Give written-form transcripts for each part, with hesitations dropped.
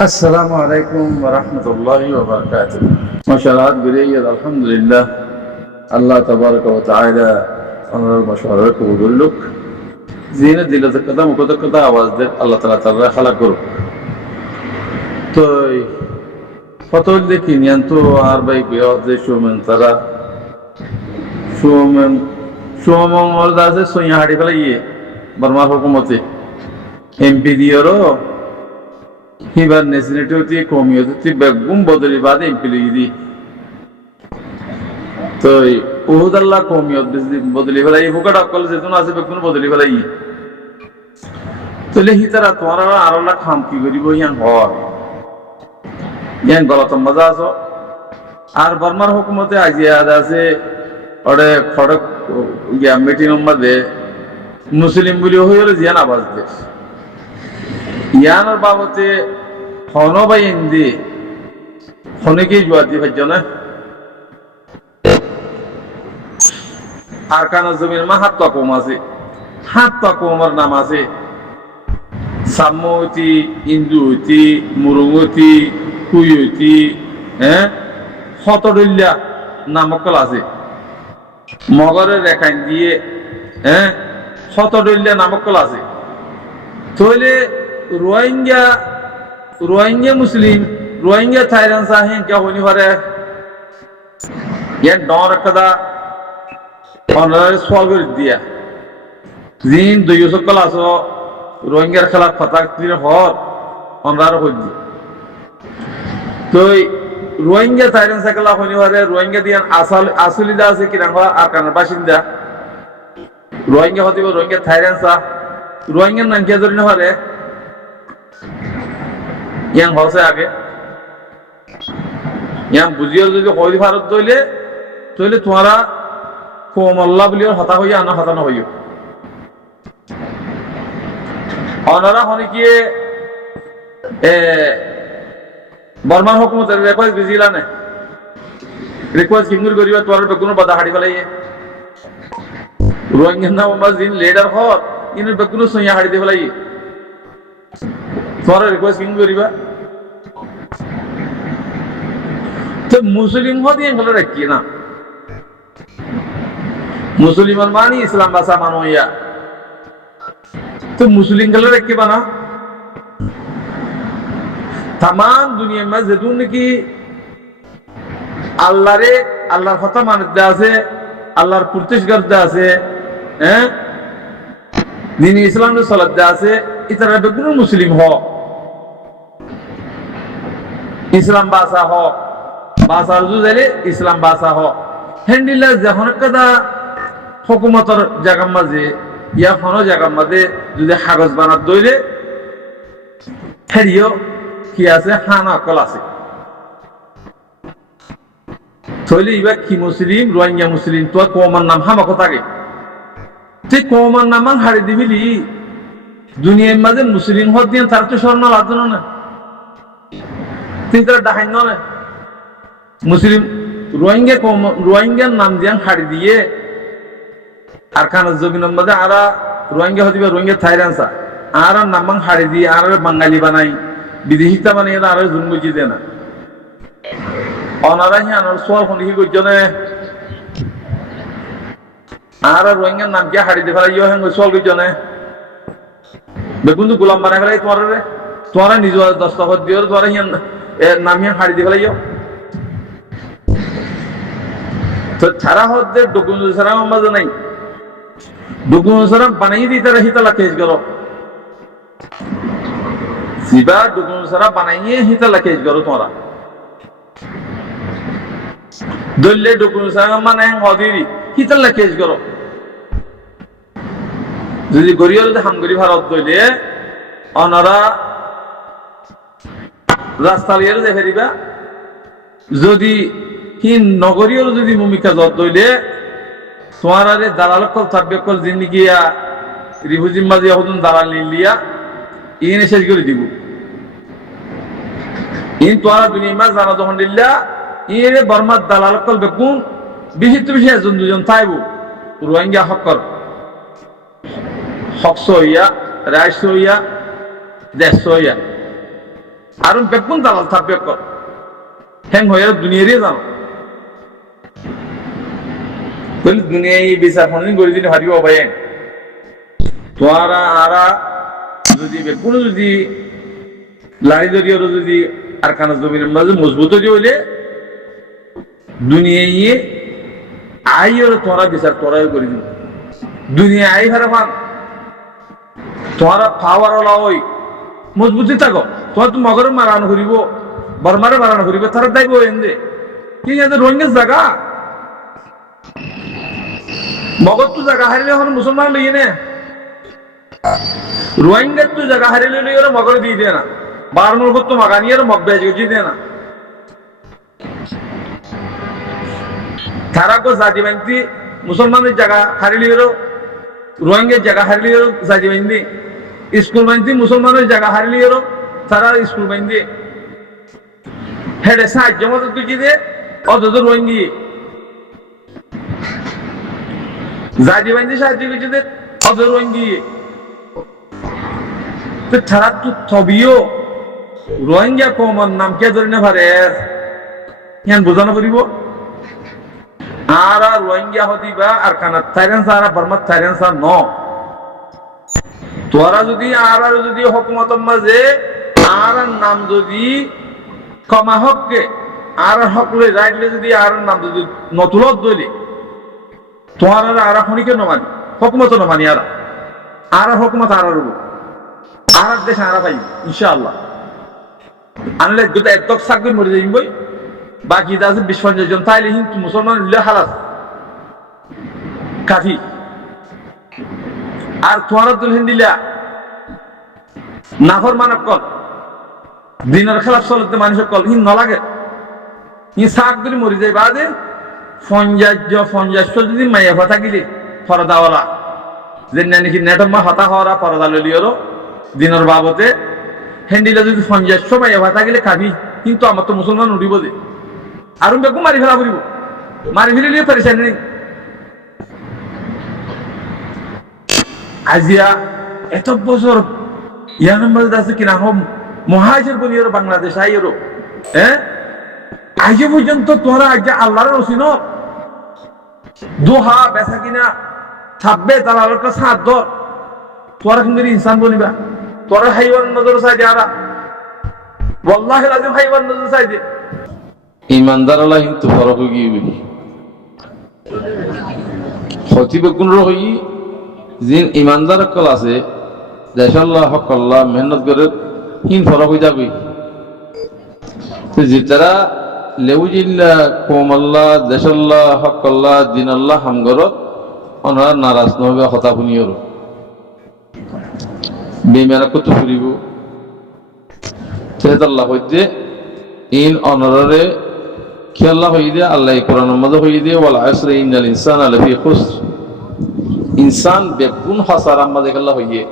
السلام عليكم ورحمة الله وبركاته. مشارات بريد الحمد لله. الله تبارك وتعالى أمر مشارك ودلك زينة دلة كذا مكذا كذا آواز ده الله تعالى خلق كرو. تو فتول لكن ينتو أربعة بيوت شو من ترى شو من مردا سے سویا ہاڑی فلائی برما حکومت MP দিয়েরো হিবার নেসিনেটিওতি কমিয়তি বেগুম বদলি বাদে MP লিদি তো উহুদাল্লাহ কমিয়ত বদলি ফেলাই হুকাট অকল যেতুন আছে বেগুন বদলি ফেলাই তলে হিতারা তোমারা আরলা খাম কি করিব ইয়ান হয় ইয়ান গলত মজা আছো আর বর্মার হুকুমতে আজিয়াদ আছে ওরে খড়ক ইয়া মিটিং মধ্যে মুসলিম বলি হইলো জিয়ান আওয়াজ দে ইয়ানোর বাবতে হনো বাই ইন্দি হনেকে জুয়াতি ভাজ্জনা আর কানা জমির মা হাত কম আছে হাত কমর নাম আছে সাম্মতি ইন্দুতি মুরুমতি কুয়তি হতডল্যা নামকল আছে মগরের রেখাইন দিয়ে হতডল্যা নামকল আছে তাহলে রোহিঙ্গা মুসলিম রোহিঙ্গা থাইল্যান্ড সাহেন क्या होने वाला है ये डॉर कदा ऑनर सॉल्व कर दिया जिन दो यूसो क्लासो রোহিঙ্গার খেলাফ ফাতাক তির হর অনরার হইদি তো রোহিঙ্গা থাইল্যান্ড সাকলা होने वाला है রোহিঙ্গা দিয়ান আসলি দা আছে কিরাঙ্গা আর কানার বাসিন্দা রোহিঙ্গা হতিব রোহিঙ্গা থাইল্যান্ড সা রোহিঙ্গার নাম কি ধরে নেওয়া রে ইয়াং হসে আগে ইয়াং বুঝিও যদি হই ভারত দইলে তইলে তোমারা কোমল্লা বলিও হতা হইয়া আনা হতা না হইও অনারা হনি কি বর্মান হুকুমতের রিকোয়েস্ট বিজিলা নে রিকোয়েস্ট কিঙ্গুর করিবা তোর বেগুন বাদা হাড়ি ফেলাইয়ে রোহিঙ্গা নাম মাজিন লিডার হর ইনর বেগুন সইয়া হাড়ি দে ফেলাইয়ে তোর রিকোয়েস্ট কিঙ্গুর করিবা তো মুসলিম হদি এগুলো রাখি না মুসলিমান মানি ইসলাম ভাষা মানোয়া তো মুসলিম গুলো রাখি বানা तमाम दुनिया में যেদুন কি আল্লাহরে আল্লাহর কথা মানতে আছে আল্লাহর প্রতিষ্ঠা আছে দিন ইসলামের সালাত আছে ইতারা বেগুন মুসলিম হ ইসলাম ভাষা হ ভাষা জুজালে ইসলাম ভাষা হ হ্যান্ডিলা যখন কদা হুকুমতের জায়গার মাঝে ইয়া কোনো জায়গার মাঝে যদি কাগজ বানাত দইলে হেরিও কি আছে হানা কল আছে তইলে ইবা কি মুসলিম রোহিঙ্গা মুসলিম তো কমান নাম হামা কথা গে তুই কমান নাম হাড়ি দিবিলি দুনিয়ার মাঝে মুসলিম হদ দিয়ে তার তো স্বর্ণ লাদন না তুই তার ডাহাইন না মুসলিম রোহিঙ্গার নাম দিয়ে হাড়ি দিয়ে আর খানা জমিনের মধ্যে আরা রোহিঙ্গা হদিবা রোহিঙ্গা থাইল্যান্ডসা আর নাম হাড়ি দিয়ে আর বাঙালি বানাই বিদেশিতা বানাই আর জন্ম জিতে না অনারা হি আনার সোয়াল ফোন হি গজনে আর রোহিঙ্গার নাম কি হাড়ি দিয়ে ফেলাই হেন সোয়াল গজনে বেগুন গোলাম বানাই ফেলাই তোমার নিজ দস্তখত দিও তোমার হিয়ান নাম হিয়ান হাড়ি দিয়ে ফেলাই তো ছাড়া হতে ডকুমেন্ট ছাড়া মাঝে নাই ডকুমেন্ট ছাড়া বানাই দিই তারা হিতালা কেস করো সিবা ডকুমেন্ট ছাড়া বানাইয়ে হিতালা কেস করো তোমরা দললে ডকুমেন্ট ছাড়া মানে হদিরি হিতালা কেস করো যদি গরিয়র হামগরি ভারত দইলে অনারা রাস্তা লিয়ে দেখে দিবা যদি হিন নগরীয় যদি ভূমিকা যত দইলে তোমার আরে দালালকল সাব্যকল জিন্দিগিয়া রিফুজিম মাঝে হতুন দালাল নিলিয়া ইনে শেষ করে দিব ইন তোরা দুনিয়া মাঝ জানা যখন দিল্লা ইনে বর্মার দালালকল বেকুন বিহিত বিষয় একজন দুজন থাইব রোহিঙ্গা হকর হকস হইয়া রাইস হইয়া দেশ হইয়া আর বেগুন দালাল থাকবে হ্যাং হয়ে দুনিয়ারই জানো বলি দুনিয়ায় বিচার ফোন করে দিলে হারিব ভাই তোরা আরা যদি বেগুন যদি লাড়ি ধরিয়ে যদি আর কানা জমির মাঝে মজবুত হইলে দুনিয়ায় আই ওর তোরা বিচার তোরাই করে দিল দুনিয়া আই হারে মান তোরা পাওয়ার ওলা ওই মজবুতি থাকো তোমার তো মগরে মারানো করিব বর্মারে মারানো করিব তারা দায়ব এনে কি জানে রোহিঙ্গার জায়গা মগর তো জায়গা হারিলে এখন মুসলমান লইয়ে নে রোহিঙ্গার তো জায়গা হারিলে লইয়ে মগরে দিয়ে দেয় না বারমুল তো মাগানিয়ে মগ বেজে দিয়ে না তারা কো জাতি বান্তি মুসলমানের জায়গা হারিলিয়েরও রোহিঙ্গার জায়গা হারিলিয়েরও জাতি বান্তি স্কুল বান্তি মুসলমানের জায়গা হারিলিয়েরও তারা স্কুল বান্তি হেডে সাহায্য মতো তুই দে অথচ রোহিঙ্গি জাতি বান্তি সাহায্য করছে দে অথচ রোহিঙ্গি তো তারা তো থবিও রোহিঙ্গা কমন নাম কে ধরে না পারে ইয়ান বোঝানো করিব আর রোহিঙ্গা হদিবা আর কানা থাইল্যান্ড সারা বর্মা থাইল্যান্ড সার ন তোরা যদি আর যদি হুকুমত মাঝে আর নাম যদি কমা হককে আর হকলে রাইটলে যদি আর নাম যদি নতুলত দইলে তোমার আর খনিকে নমানি হুকুমত নমানি আর হুকুমত আর রব আর দেশ আর পাই ইনশাআল্লাহ আনলে যদি একদক সাকবে মরে যাইম বই বাকি আছে 20-50 জন তাইলে হিন্দু মুসলমান হালাস কাফি আর তোমার দুল হিন্দিলা নাফর মানব কল দিনের খেলাফ চলতে মানুষের কল হিন নলাগে ই শাক ধরে মরি যায় বাদে ফঞ্জাজ্য যদি মাইয়া কথা গিলে ফরদাওয়ালা যে নাকি নেটম্মা হতা হওয়ারা পরদা ললিওরও দিনের বাবতে হেন্ডিলা যদি ফঞ্জাজ্য মাইয়া কথা গিলে খাবি কিন্তু আমার তো মুসলমান উঠিব যে আর বেকু মারি ফেলা করিব মারি ফেলিলে পেরেছানি নেই আজিয়া এত বছর ইয়া নম্বর আছে কিনা হম মহাজের বনিয়র বাংলাদেশ আইরো হ্যাঁ আজ পর্যন্ত তোরা আগে আল্লাহর রসিন দোহা বেচা কিনা থাকবে দালালের কাছে হাত ধর তোরা কিন্তু ইনসান বনিবা তোরা হাইওয়ান নজর চাই দে আরা ওয়াল্লাহি লাজিম হাইওয়ান নজর চাই দে ইমানদার আল্লাহ কিন্তু ফরক গিয়ে খতিব কোন রই জিন ইমানদার কল আছে দেশাল্লাহ হকাল্লাহ মেহনত করে হিন ফরক হয়ে যাবে যেতারা লেউজিল্লা কোমাল্লাহ দেশাল্লাহ হকাল্লাহ দিন আল্লাহ হামগরত ওনারা নারাজ নহবে হতা শুনিয়র বেমেরা কত ফুরিব সেহেতাল্লাহ হইতে ইন অনরে খেয়াল্লাহ হয়ে দিয়ে আল্লাহ কোরআনের মধ্যে হয়ে দিয়ে ওয়াল আসরি ইন্নাল ইনসানা লাফি খুসর ইনসান বেগুন হাসার আম্মা দেখাল্লাহ হইয়ে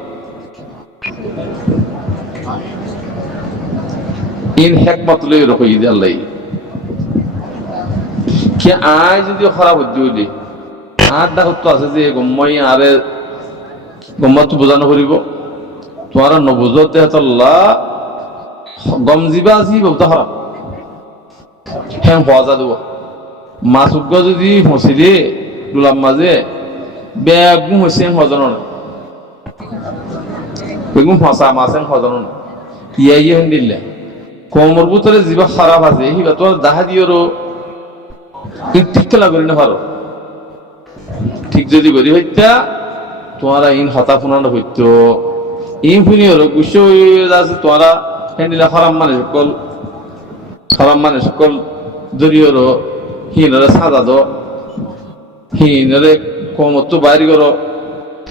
ইন হিকমত লই রহই দিয়ে আল্লাহ কি আয় যদি খারাপ হইতে হইলে আর দাহত আছে যে গম্মই আরে গম্মত বোঝানো করিব তোমার নবুজতে আল্লাহ গম জিবা জি বহুত খারাপ হ্যাঁ হওয়া দেব মাছুগ্য যদি ফসিলে দুলাম মাঝে বেগুন হয়েছে হজন বেগুন ফসা মাছেন হজন ইয়ে দিলে কোমর ভিতরে যিবা খারাপ আছে সিবা তোর দাহা দিওরও ঠিক খেলা করি না পারো ঠিক যদি করি হইতা তোমারা ইন হতা ফুনানো হইত ইন ফুনি হলো গুছ আছে তোমারা হ্যান্ডিলা খারাপ মানে সকল জরিয়র হিনরে সাজা দো হিনরে কমতো বাইরে করো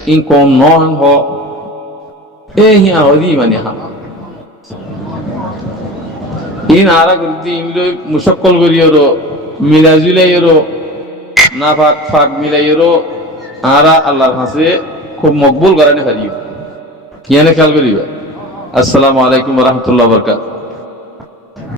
ইন কম নন হ এ হিয়া হদি মানে হা ইন আরা করতে ইনলো মুশক্কল করিয়র মিলাজুলাইয়র না ফাক মিলাইয়র আরা আল্লাহর কাছে খুব মকবুল করানে পারিও কিয়ানে খেয়াল করিবা আসসালামু আলাইকুম ওয়া রাহমাতুল্লাহি ওয়া বারাকাতুহু